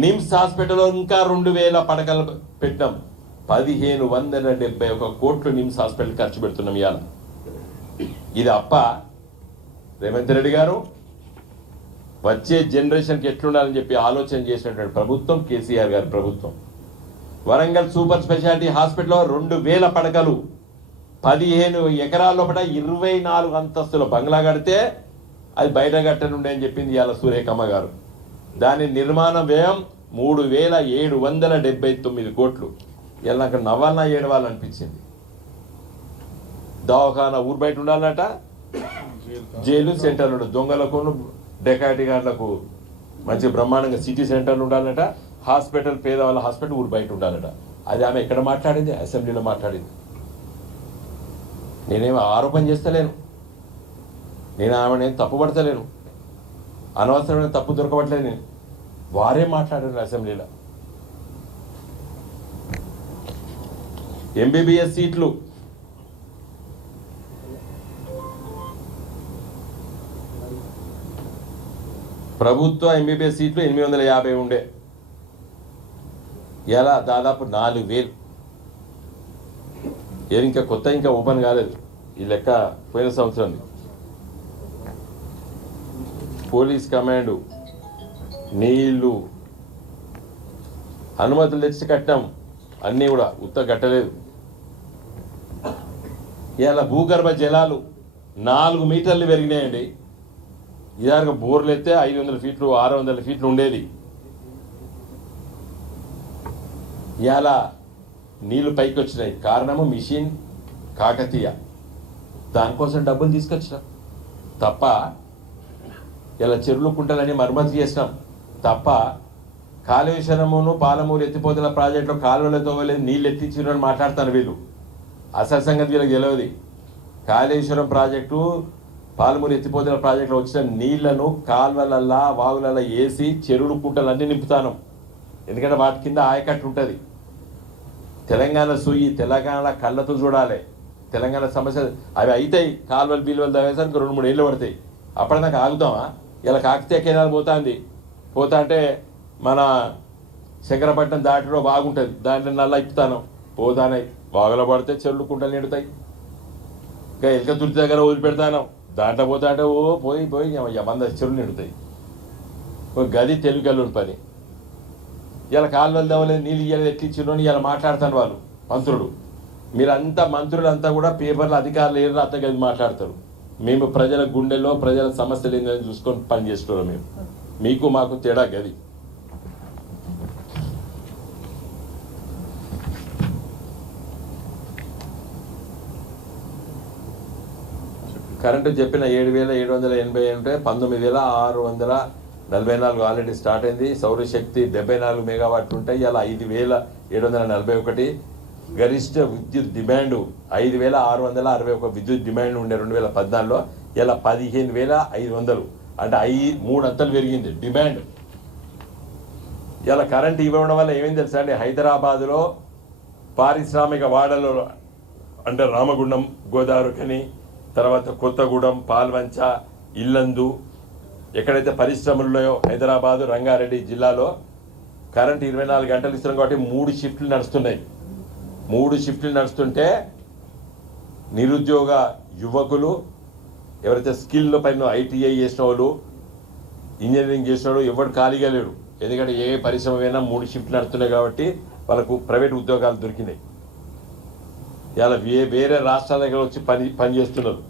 నిమ్స్ హాస్పిటల్లో ఇంకా 2000 పడకలు పెట్టాం. 1571 కోట్లు నిమ్స్ హాస్పిటల్ ఖర్చు పెడుతున్నాం ఇవాళ. ఇది అప్ప రేవంత్ రెడ్డి గారు వచ్చే జనరేషన్కి ఎట్లుండాలని చెప్పి ఆలోచన చేసినటువంటి ప్రభుత్వం కేసీఆర్ గారి ప్రభుత్వం. వరంగల్ సూపర్ స్పెషాలిటీ హాస్పిటల్లో 2000 పడకలు 15 ఎకరాల లోపల 24 అంతస్తుల బంగ్లా కడితే అది బయట కట్టనుండే అని చెప్పింది ఇవాళ సూర్యకమ్మ గారు. దాని నిర్మాణ వ్యయం 3779 కోట్లు. ఇలా నాకు నవ్వాలన్నా ఏడవాలనిపించింది. దవాఖానా ఊరు బయట ఉండాలన్నట, జైలు సెంటర్లు దొంగలకు డెకాయిటీ గార్డులకు మంచి బ్రహ్మాండంగా సిటీ సెంటర్లు ఉండాలట, హాస్పిటల్ పేదవాళ్ళ హాస్పిటల్ ఊరు బయట ఉండాలట. అది ఆమె ఎక్కడ మాట్లాడింది? అసెంబ్లీలో మాట్లాడింది. నేనేమి ఆరోపణ చేస్తలేను, నేను ఆమెను తప్పుపడతలేను, అనవసరమైన తప్పు దొరకబట్టలేదు. నేను వారే మాట్లాడారు అసెంబ్లీలో. ఎంబీబీఎస్ సీట్లు ప్రభుత్వ ఎంబీబీఎస్ సీట్లు 850 ఉండే, ఇలా దాదాపు 4000. ఏది ఇంకా కొత్త ఇంకా ఓపెన్ కాలేదు. ఈ లెక్క పోయిన సంవత్సరం. పోలీస్ కమాండు, నీళ్లు, అనుమతులు తెచ్చి కట్టాం, అన్నీ కూడా ఉత్త కట్టలేదు. ఇలా భూగర్భ జలాలు 4 మీటర్లు పెరిగినాయండి. ఇదాక బోర్లు ఎత్తే 500 ఫీట్లు 600 ఫీట్లు ఉండేది. ఇలా నీళ్లు పైకి వచ్చినాయి. కారణము మిషన్ కాకతీయ. దానికోసం డబ్బులు తీసుకొచ్చినాం తప్ప, ఇలా చెరువులు కుంటలని మరమ్మతు చేసినాం తప్ప, కాళేశ్వరమును పాలమూరు ఎత్తిపోతున్న ప్రాజెక్టులో కాలువలతో వెళ్ళేది నీళ్ళు ఎత్తించిన మాట్లాడతాను వీళ్ళు. అసలు సంగతి వీళ్ళకి తెలియదు. కాళేశ్వరం ప్రాజెక్టు పాలమూరు ఎత్తిపోతున్న ప్రాజెక్టులో వచ్చిన నీళ్లను కాల్వలల్లా వాగులల్లా వేసి చెరువులు కుంటలన్నీ నింపుతాను. ఎందుకంటే వాటి కింద ఆయకట్టు ఉంటుంది. తెలంగాణ సూయి తెలంగాణ కళ్ళతో చూడాలి. తెలంగాణ సమస్య అవి అవుతాయి. కాలువలు బీలువలు తవ్వేసరికి 2-3 ఏళ్ళు పడతాయి. అప్పటిదాకా ఆగుతామా? ఇలా కాకతీయ కేనాలు పోతుంది. పోతా అంటే మన శంకరపట్నం దాటిలో బాగుంటుంది, దాంట్లో నల్ల ఇప్పుతాను పోతానే. వాగులో పడితే చెరువులు కుంటలు నిండుతాయి. ఇంకా ఎలకతుర్తి దగ్గర వదిలిపెడతాను, దాంట్లో పోతా అంటే ఓ పోయి 100 చెరువులు నిండుతాయి. ఒక గది తెలుగల్లుని పని. ఇలా కాలువలు తవ్వలేదు, నీళ్ళు ఇయ్యలేదు, ఎట్లిచ్చినో ఇలా మాట్లాడతాను వాళ్ళు మంత్రులు. మీరంతా మంత్రులంతా కూడా పేపర్లు అధికారులు ఏదో అంత గది మాట్లాడతారు. మేము ప్రజల గుండెల్లో ప్రజల సమస్యలు ఏందని చూసుకొని పని చేస్తున్నాం. మేము మీకు మాకు తేడా గది. కరెంటు చెప్పిన 7780 అంటే 19644 ఆల్రెడీ స్టార్ట్ అయింది. సౌరశక్తి 74 మెగావాట్లు ఉంటాయి. ఇలా 5741. గరిష్ట విద్యుత్ డిమాండ్ 5661 విద్యుత్ డిమాండ్ ఉండే 2014లో. ఇలా 15500 అంటే 3 అంతలు పెరిగింది డిమాండ్. ఇలా కరెంట్ ఇవ్వడం వల్ల ఏమైంది తెలుసా అండి? హైదరాబాదులో పారిశ్రామిక వాడలో అంటే రామగుండం, గోదావరిఖని, తర్వాత కొత్తగూడెం, పాల్వంచ, ఇల్లందు, ఎక్కడైతే పరిశ్రమలు ఉన్నాయో హైదరాబాదు, రంగారెడ్డి జిల్లాలో కరెంట్ 24 గంటలు ఇస్తున్నాం కాబట్టి 3 షిఫ్ట్లు నడుస్తున్నాయి. 3 షిఫ్ట్లు నడుస్తుంటే నిరుద్యోగ యువకులు ఎవరైతే స్కిల్ పైన ఐటీఐ చేసిన వాళ్ళు, ఇంజనీరింగ్ చేసిన వాళ్ళు ఎవరు ఖాళీగా లేడు. ఎందుకంటే ఏ పరిశ్రమ అయినా 3 షిఫ్ట్లు నడుస్తున్నాయి కాబట్టి వాళ్ళకు ప్రైవేట్ ఉద్యోగాలు దొరికినాయి. ఇలా వేరే రాష్ట్రాల దగ్గర వచ్చి పని చేస్తున్నారు.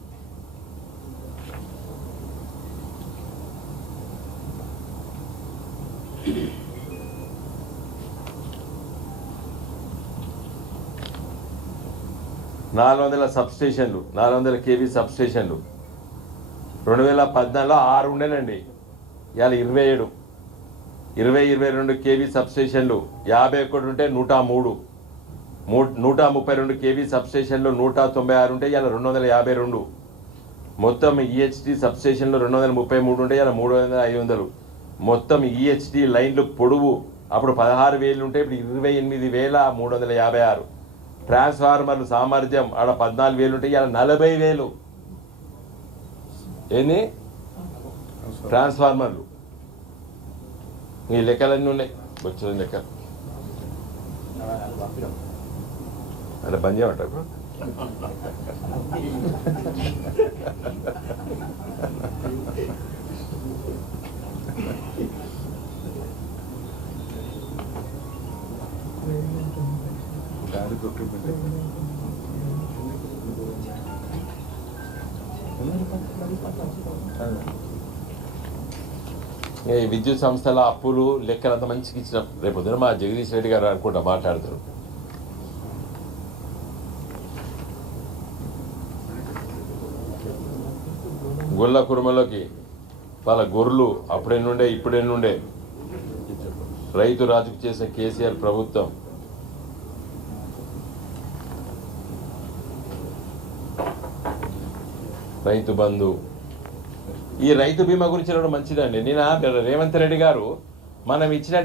సబ్స్టేషన్లు, 400 kV సబ్స్టేషన్లు 2014లో 6 ఉండేనండి. ఇవాళ 27. 22 kV సబ్స్టేషన్లు 51 ఉంటే 103. 132 kV సబ్స్టేషన్లు 196 ఉంటే ఇలా 252. మొత్తం ఈహెచ్టీ సబ్స్టేషన్లు 233 ఉంటే ఇలా 3500. మొత్తం ఈహెచ్టీ లైన్లు పొడవు అప్పుడు 16,000 ఉంటే ఇప్పుడు 28,356. ట్రాన్స్ఫార్మర్లు సామర్థ్యం ఆడ 14,000 ఉంటే ఇలా 40,000. ఏంది ట్రాన్స్ఫార్మర్లు? ఈ లెక్కలన్నీ ఉన్నాయి. బొచ్చుల లెక్క అంటే బంద్ చేయమంటారు. ఈ విద్యుత్ సంస్థల అప్పులు లెక్కలంతా మంచిగా ఇచ్చినాం. రేపు పొద్దున మా జగదీష్ రెడ్డి గారు అనుకుంటా మాట్లాడతారు. గొల్ల కుటుంబంలోకి వాళ్ళ గొర్రెలు అప్పుడెన్నుండే ఇప్పుడెన్నుండే రైతు రాజుకు చేసే కేసీఆర్ ప్రభుత్వం రైతు బంధు. ఈ రైతు బీమా గురించి మంచిదండి. నేను రేవంత్ రెడ్డి గారు మనం ఇచ్చినటువంటి